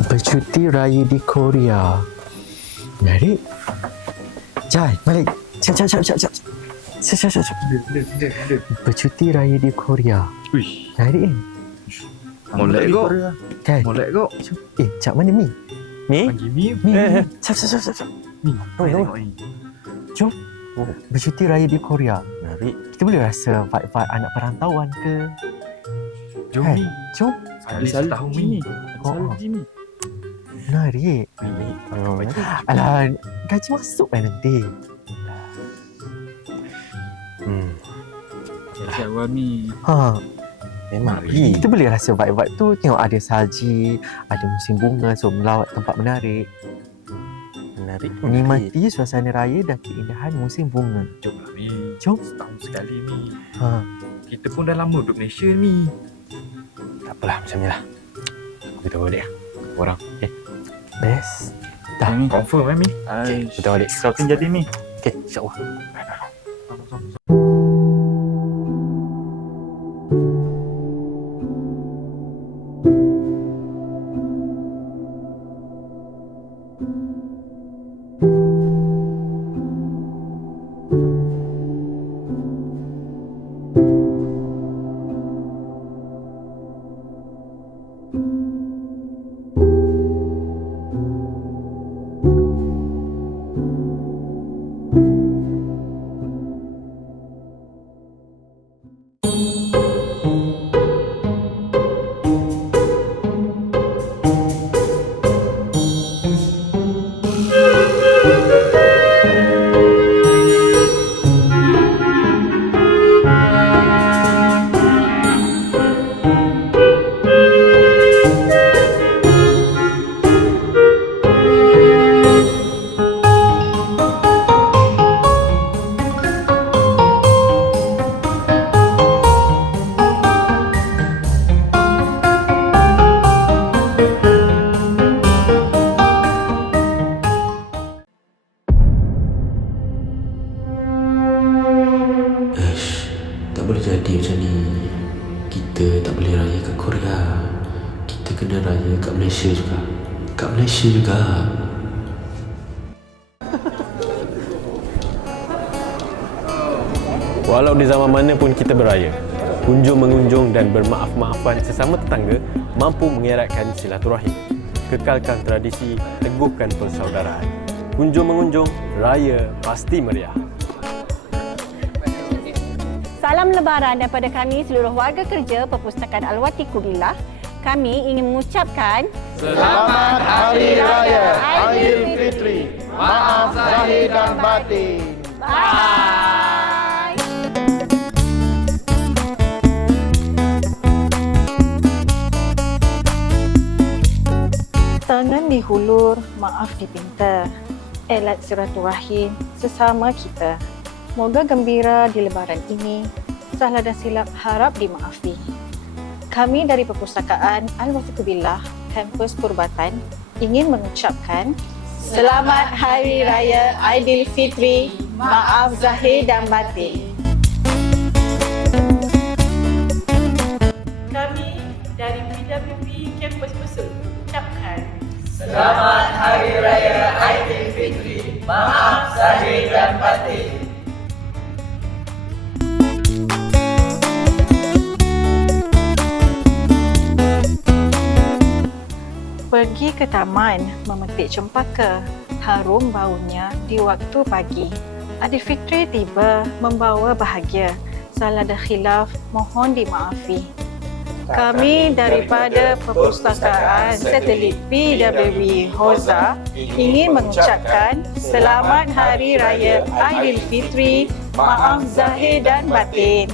Bercuti raya di Korea. Menarik. Jai, balik. Cepat. Bercuti raya di Korea. Wih, Menarik kan? molek kok. Kan? Molek kok. Cak mana Mi? Mi? Pagi mi. Mi. Cepat. Mi. Oh, Tengok ni. Jom. Bercuti raya di Korea. Menarik. Kita boleh rasa vibe-vibe anak perantauan ke? Jom Kan? mi. Jom. Sekali setahun mi. Oh. Sekali mi. Menarik. Alah, gaji masuk kan nanti? Siap awal mi. Ha, Memang Menarik. kita boleh rasa vibe-vibe tu. Tengok ada salji, ada musim bunga, so melawat tempat menarik. menarik. Menikmati suasana raya dan keindahan musim bunga. Jom lah mi. Jom. Setahun sekali mi. Ha, Kita pun dah lama duduk Malaysia mi. Tak apalah macam ni lah. Kita balik lah. Orang. best. Dah mi. Confirm mi. Kita balik. Shouting jadi mi. Okey, insyaAllah. Tak boleh jadi macam ni. Kita tak boleh raya kat Korea. Kita kena raya kat Malaysia juga. Kat Malaysia juga. Walau di zaman mana pun kita beraya, kunjung-mengunjung dan bermaaf-maafan sesama tetangga mampu mengeratkan silaturahim. Kekalkan tradisi, teguhkan persaudaraan. Kunjung-mengunjung, raya pasti meriah. Salam Lebaran daripada kami seluruh warga kerja Perpustakaan Al-Wati Kubillah. Kami ingin mengucapkan Selamat Hari Raya Aidilfitri. Maaf zahir dan batin. bye. Tangan dihulur, maaf dipinta. Elat silaturahim sesama kita. Moga gembira di Lebaran ini. Salah dan silap harap dimaafi. Kami dari Perpustakaan Al-Wati Kubillah, Kampus Purbatan, ingin mengucapkan Selamat Hari Raya Aidilfitri. Maaf zahir dan batin. Kami dari PWP Kampus Pusut ucapkan Selamat Hari Raya Aidilfitri. Maaf zahir dan batin. Pergi ke taman memetik cempaka, harum baunya di waktu pagi. Aidilfitri tiba membawa bahagia. Salah dan khilaf mohon dimaafi. Kami daripada Perpustakaan Satelit PWB Hoza ingin mengucapkan Selamat Hari Raya Aidilfitri. Maaf zahir dan batin.